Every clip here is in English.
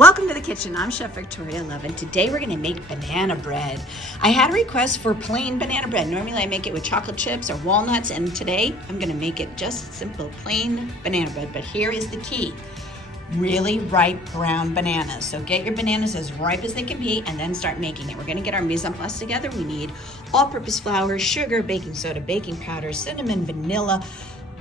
Welcome to the kitchen. I'm Chef Victoria Love, and today we're going to make banana bread. I had a request for plain banana bread. Normally I make it with chocolate chips or walnuts, and today I'm going to make it just simple plain banana bread. But here is the key. Really ripe brown bananas. So get your bananas as ripe as they can be and then start making it. We're going to get our mise en place together. We need all-purpose flour, sugar, baking soda, baking powder, cinnamon, vanilla,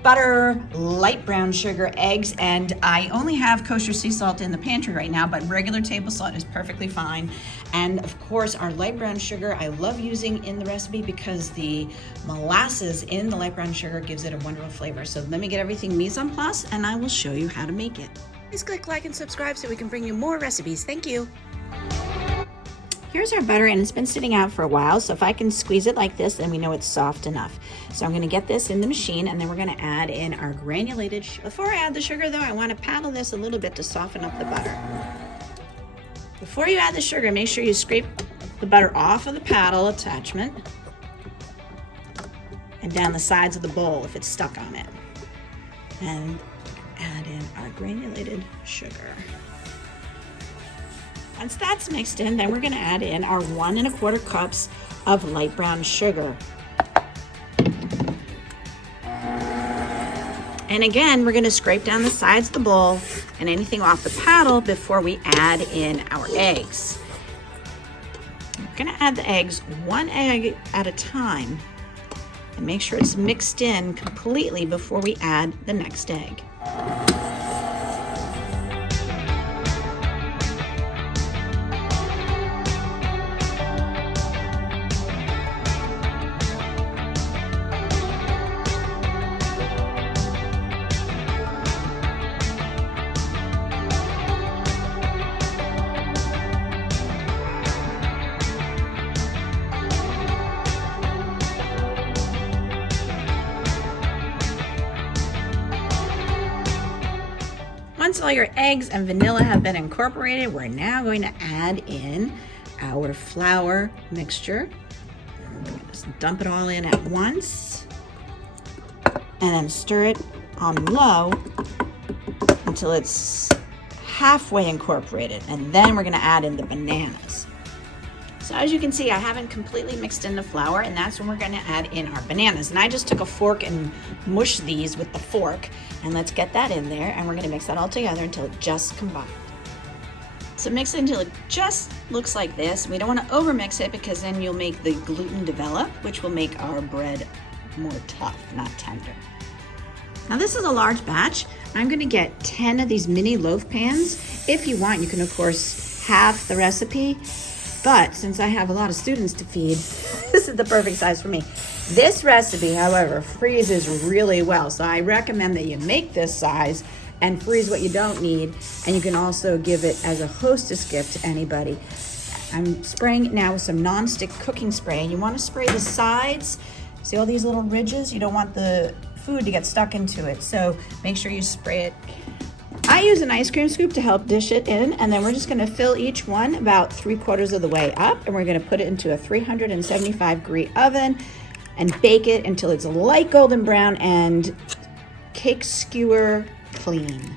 butter, light brown sugar, eggs, and I only have kosher sea salt in the pantry right now, but regular table salt is perfectly fine. And of course, our light brown sugar I love using in the recipe because the molasses in the light brown sugar gives it a wonderful flavor. So let me get everything mise en place and I will show you how to make it. Please click like and subscribe so we can bring you more recipes. Thank you. Here's our butter, and it's been sitting out for a while, so if I can squeeze it like this, then we know it's soft enough. So I'm going to get this in the machine, and then we're going to add in our granulated sugar. Before I add the sugar, though, I want to paddle this a little bit to soften up the butter. Before you add the sugar, make sure you scrape the butter off of the paddle attachment and down the sides of the bowl if it's stuck on it. And add in our granulated sugar. Once that's mixed in, then we're going to add in our 1 1/4 cups of light brown sugar. And again, we're going to scrape down the sides of the bowl and anything off the paddle before we add in our eggs. We're going to add the eggs 1 egg at a time and make sure it's mixed in completely before we add the next egg. Once all your eggs and vanilla have been incorporated, we're now going to add in our flour mixture. Just dump it all in at once and then stir it on low until it's halfway incorporated, and then we're going to add in the bananas. So as you can see, I haven't completely mixed in the flour, and that's when we're going to add in our bananas. And I just took a fork and mushed these with the fork, and let's get that in there, and we're going to mix that all together until it just combined. So mix it until it just looks like this. We don't want to over mix it because then you'll make the gluten develop, which will make our bread more tough, not tender. Now this is a large batch. I'm going to get 10 of these mini loaf pans. If you want, you can of course half the recipe. But since I have a lot of students to feed, this is the perfect size for me. This recipe, however, freezes really well. So I recommend that you make this size and freeze what you don't need. And you can also give it as a hostess gift to anybody. I'm spraying it now with some non-stick cooking spray. And you want to spray the sides. See all these little ridges? You don't want the food to get stuck into it. So make sure you spray it. I use an ice cream scoop to help dish it in, and then we're just going to fill each one about 3/4 of the way up, and we're going to put it into a 375-degree oven and bake it until it's light golden brown and cake skewer clean.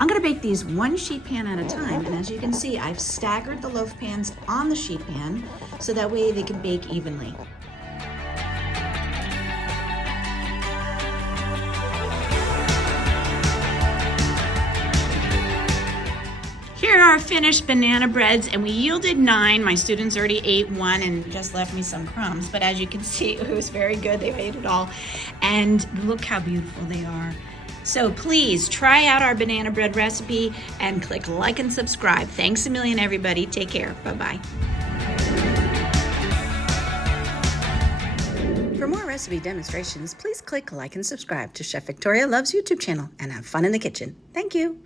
I'm going to bake these 1 sheet pan at a time, and as you can see, I've staggered the loaf pans on the sheet pan so that way they can bake evenly. Here are our finished banana breads, and we yielded 9. My students already ate 1 and just left me some crumbs, but as you can see, it was very good. They ate it all, and look how beautiful they are. So please try out our banana bread recipe and click like and subscribe. Thanks a million, everybody. Take care. Bye-bye. For more recipe demonstrations, please click like and subscribe to Chef Victoria Love's YouTube channel and have fun in the kitchen. Thank you.